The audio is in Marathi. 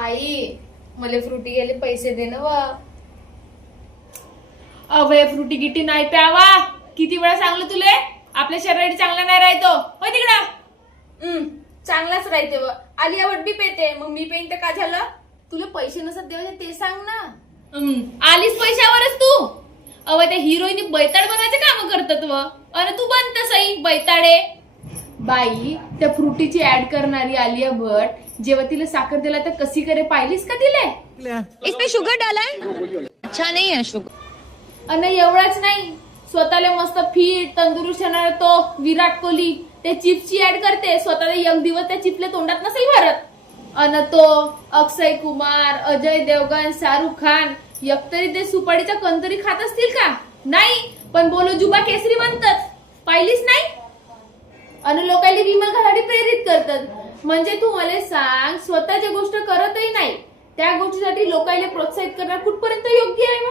आई मला फ्रुटी गेले पैसे दे ना वा. अवय फ्रुटी गिटी नाही प्यावा. किती वेळा सांगलं तुले आपल्या शरीरासाठी चांगला नाही राहतो. होय तिकडं. चांगलाच राहते व. आलिया भट बी पेते मग मी पेन तर का झालं. तुला पैसे नसत देवाचे ते सांग ना. आलीस पैशावरच तू. अव त्या हिरोईनी बैताड बनवायचे काम करतात व. अरे तू बनत सई बैताडे. बाई त्या फ्रुटीची ऍड करणारी आलिया भट जेव्हा तिला साखर दिला तर कशी करे पाहिलीस का तिले. इसमें शुगर डाला है, अच्छा नहीं है शुगर. आणि एवढाच नाही स्वतःला मस्त फिट तंदुरुस्त होणार तो विराट कोहली ते चिप्सची ऍड करते. स्वतःला एक दिवस त्या चिपले तोंडात नसेल भरत. अन तो अक्षय कुमार अजय देवगन शाहरुख खान एकतरी ते सुपारीचा कंतरी खात असतील का. नाही पण बोलो जुबा केसरी म्हणतात. पाहिलीच नाही. आणि लोकांनी विमा घालायला प्रेरित करतात. म्हणजे तू मला सांग स्वतःची गोष्ट करतही नाही त्या गोष्टीसाठी लोकांना प्रोत्साहित करणं कुठपर्यंत योग्य आहे.